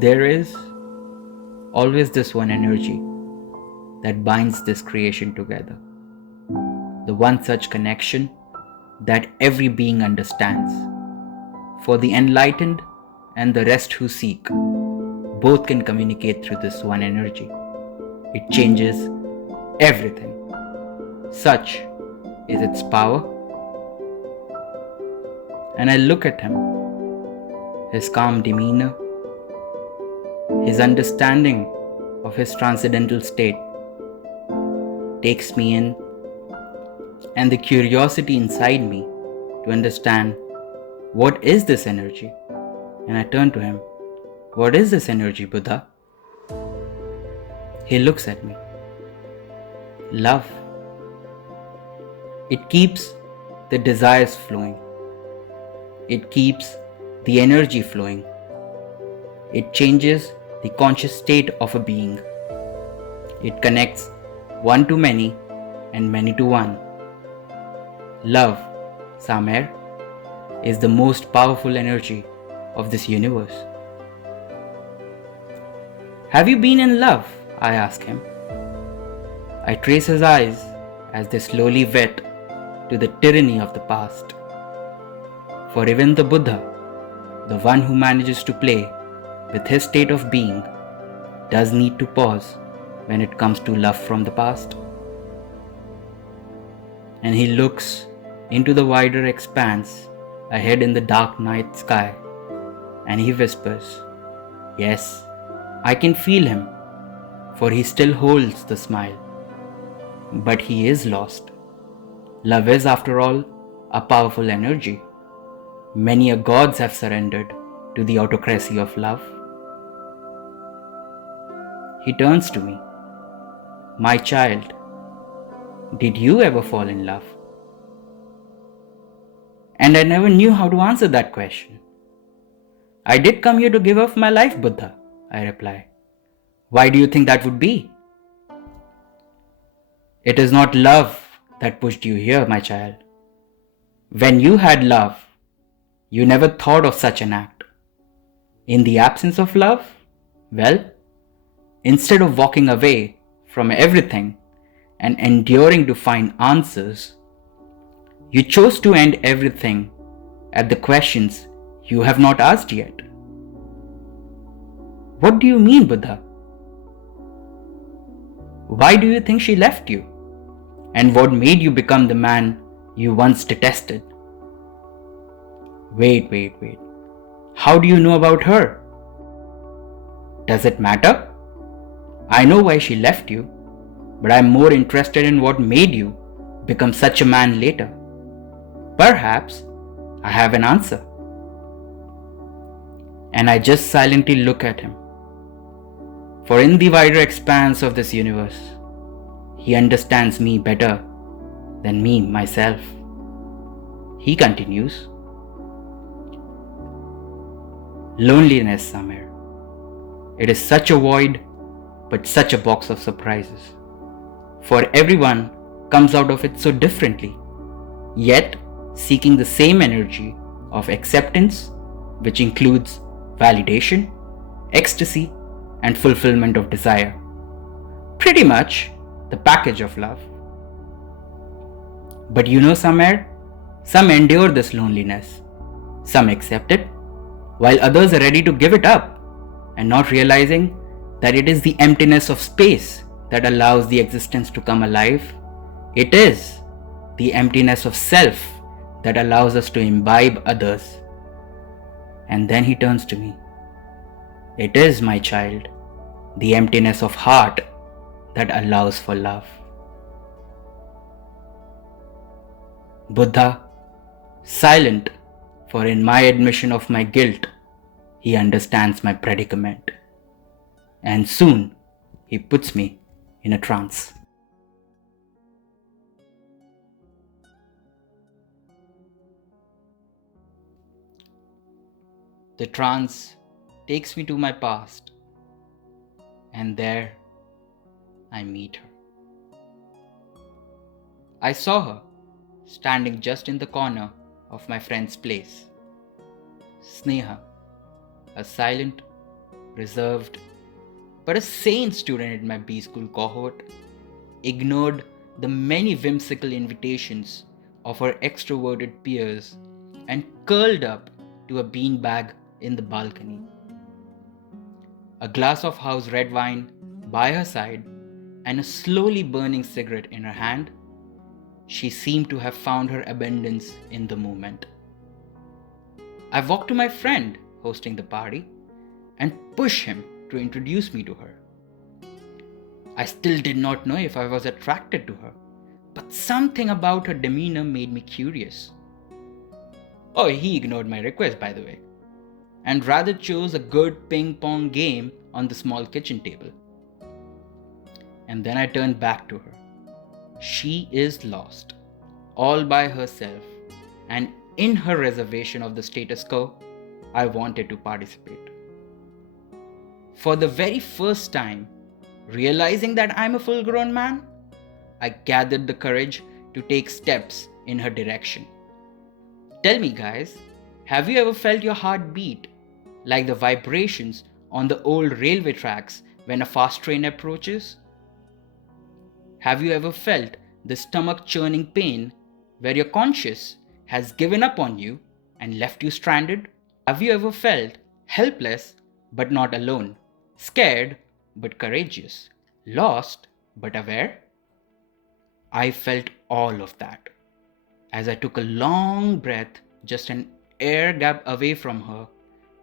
There is always this one energy that binds this creation together. The one such connection that every being understands. For the enlightened and the rest who seek, both can communicate through this one energy. It changes everything. Such is its power. And I look at him, his calm demeanor, his understanding of his transcendental state takes me in, and the curiosity inside me to understand what is this energy. And I turn to him, what is this energy, Buddha? He looks at me. Love. It keeps the desires flowing. It keeps the energy flowing. It changes the conscious state of a being. It connects one to many and many to one. Love, Samer, is the most powerful energy of this universe. Have you been in love? I ask him. I trace his eyes as they slowly wet to the tyranny of the past. For even the Buddha, the one who manages to play with his state of being, does need to pause when it comes to love from the past. And he looks into the wider expanse ahead in the dark night sky, and he whispers, yes, I can feel him, for he still holds the smile. But he is lost. Love is, after all, a powerful energy. Many a gods have surrendered to the autocracy of love. He turns to me. My child, did you ever fall in love? And I never knew how to answer that question. I did come here to give up my life, Buddha, I reply. Why do you think that would be? It is not love that pushed you here, my child. When you had love, you never thought of such an act. In the absence of love, well, instead of walking away from everything and enduring to find answers, you chose to end everything at the questions you have not asked yet. What do you mean, Buddha? Why do you think she left you? And what made you become the man you once detested? Wait. How do you know about her? Does it matter? I know why she left you, but I'm more interested in what made you become such a man later. Perhaps I have an answer. And I just silently look at him. For in the wider expanse of this universe, he understands me better than me myself. He continues, loneliness, Samer. It is such a void, but such a box of surprises. For everyone comes out of it so differently, yet seeking the same energy of acceptance, which includes validation, ecstasy, and fulfillment of desire. Pretty much the package of love. But you know, Samer, some endure this loneliness. Some accept it, while others are ready to give it up, and not realizing that it is the emptiness of space that allows the existence to come alive. It is the emptiness of self that allows us to imbibe others. And then he turns to me. It is, my child, the emptiness of heart that allows for love. Buddha, silent, for in my admission of my guilt, he understands my predicament. And soon he puts me in a trance. The trance takes me to my past, and there I meet her. I saw her standing just in the corner of my friend's place. Sneha, a silent, reserved, but a sane student in my B school cohort, ignored the many whimsical invitations of her extroverted peers and curled up to a beanbag in the balcony. A glass of house red wine by her side and a slowly burning cigarette in her hand, she seemed to have found her abundance in the moment. I walked to my friend hosting the party and pushed him to introduce me to her. I still did not know if I was attracted to her, but something about her demeanor made me curious. Oh, he ignored my request, by the way, and rather chose a good ping pong game on the small kitchen table. And then I turned back to her. She is lost, all by herself, and in her reservation of the status quo, I wanted to participate. For the very first time, realizing that I'm a full-grown man, I gathered the courage to take steps in her direction. Tell me, guys, have you ever felt your heart beat like the vibrations on the old railway tracks when a fast train approaches? Have you ever felt the stomach-churning pain where your conscience has given up on you and left you stranded? Have you ever felt helpless but not alone, scared but courageous, lost but aware? I felt all of that as I took a long breath, just an air gap away from her,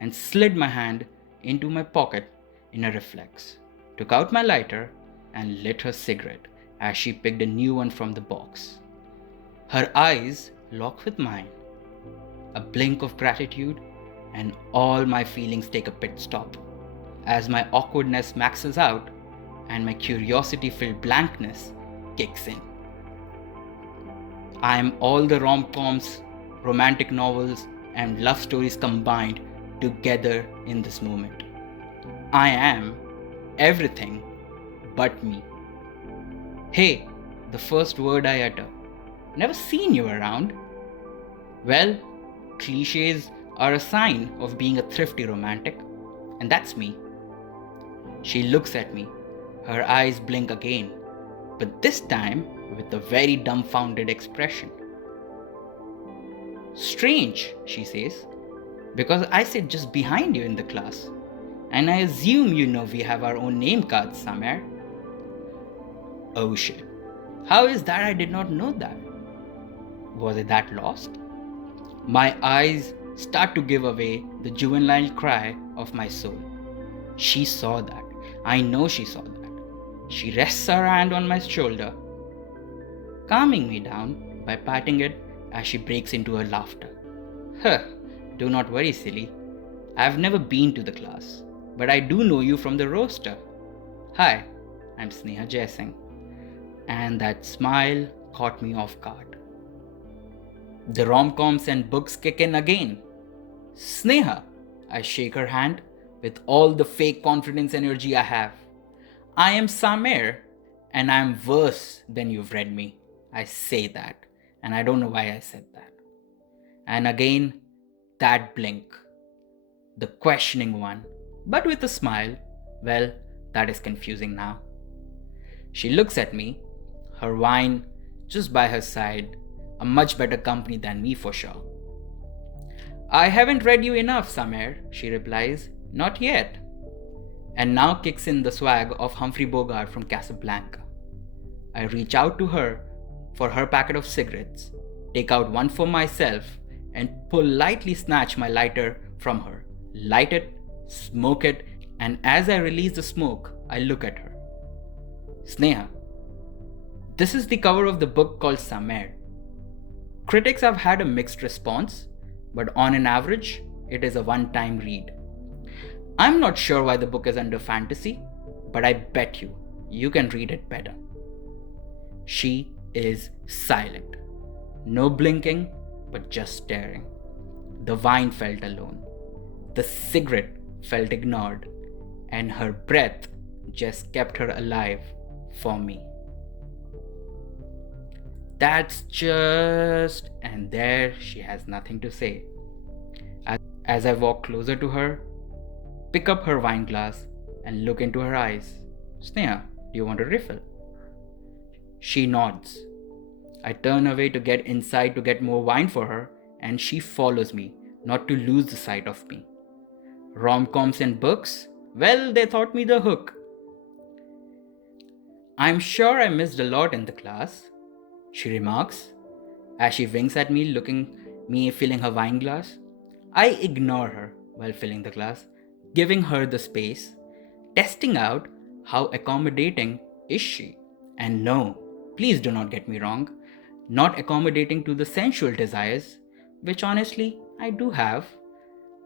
and slid my hand into my pocket in a reflex, took out my lighter and lit her cigarette as she picked a new one from the box. Her eyes locked with mine. A blink of gratitude and all my feelings take a pit stop as my awkwardness maxes out and my curiosity-filled blankness kicks in. I am all the rom-coms, romantic novels, and love stories combined together in this moment. I am everything but me. Hey, the first word I utter. Never seen you around. Well, cliches are a sign of being a thrifty romantic, and that's me. She looks at me. Her eyes blink again, but this time with a very dumbfounded expression. Strange, she says, because I sit just behind you in the class, and I assume you know we have our own name cards somewhere. Oh shit. How is that I did not know that? Was I that lost? My eyes start to give away the juvenile cry of my soul. She saw that. I know she saw that. She rests her hand on my shoulder, calming me down by patting it as she breaks into her laughter. Do not worry, silly. I've never been to the class, but I do know you from the roster. Hi, I'm Sneha Jaising. And that smile caught me off guard. The rom-coms and books kick in again. Sneha, I shake her hand with all the fake confidence energy I have. I am Sameer, and I am worse than you've read me. I say that, and I don't know why I said that. And again, that blink. The questioning one, but with a smile. Well, that is confusing now. She looks at me, her wine just by her side, a much better company than me for sure. I haven't read you enough, Sameer, she replies. Not yet. And now kicks in the swag of Humphrey Bogart from Casablanca. I reach out to her for her packet of cigarettes, take out one for myself, and politely snatch my lighter from her, light it, smoke it, and as I release the smoke, I look at her. Sneha, this is the cover of the book called Sameer. Critics have had a mixed response, but on an average, it is a one-time read. I'm not sure why the book is under fantasy, but I bet you can read it better. She is silent. No blinking, but just staring. The wine felt alone. The cigarette felt ignored, and her breath just kept her alive for me. That's just... And there she has nothing to say. As I walk closer to her, pick up her wine glass and look into her eyes. Sneha, do you want a refill? She nods. I turn away to get inside to get more wine for her, and she follows me, not to lose the sight of me. Rom-coms and books? Well, they taught me the hook. I'm sure I missed a lot in the class, she remarks, as she winks at me, me filling her wine glass. I ignore her while filling the glass, giving her the space, testing out how accommodating is she. And no, please do not get me wrong, not accommodating to the sensual desires, which honestly I do have,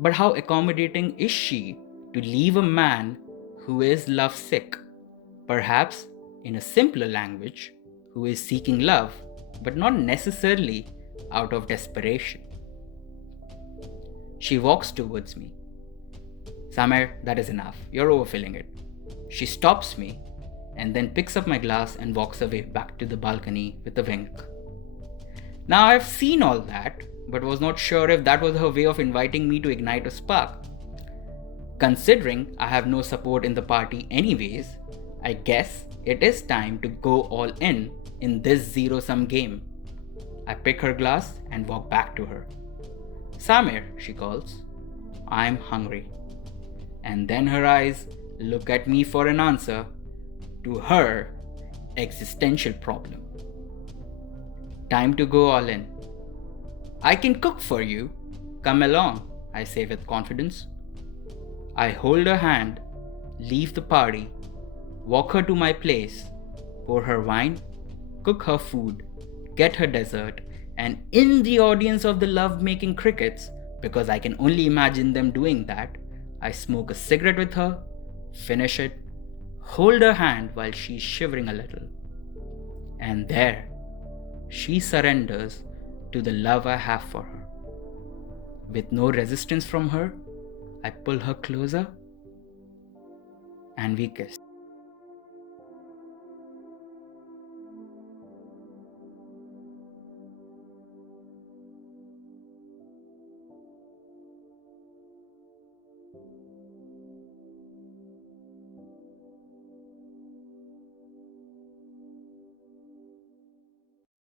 but how accommodating is she to leave a man who is lovesick, perhaps in a simpler language, who is seeking love, but not necessarily out of desperation. She walks towards me. Samer, that is enough. You're overfilling it. She stops me and then picks up my glass and walks away back to the balcony with a wink. Now I've seen all that, but was not sure if that was her way of inviting me to ignite a spark. Considering I have no support in the party anyways, I guess it is time to go all in this zero-sum game. I pick her glass and walk back to her. Samir, she calls. I'm hungry. And then her eyes look at me for an answer to her existential problem. Time to go all in. I can cook for you. Come along, I say with confidence. I hold her hand, leave the party, walk her to my place, pour her wine, cook her food, get her dessert, and in the audience of the love-making crickets, because I can only imagine them doing that, I smoke a cigarette with her, finish it, hold her hand while she's shivering a little. And there, she surrenders to the love I have for her. With no resistance from her, I pull her closer and we kiss.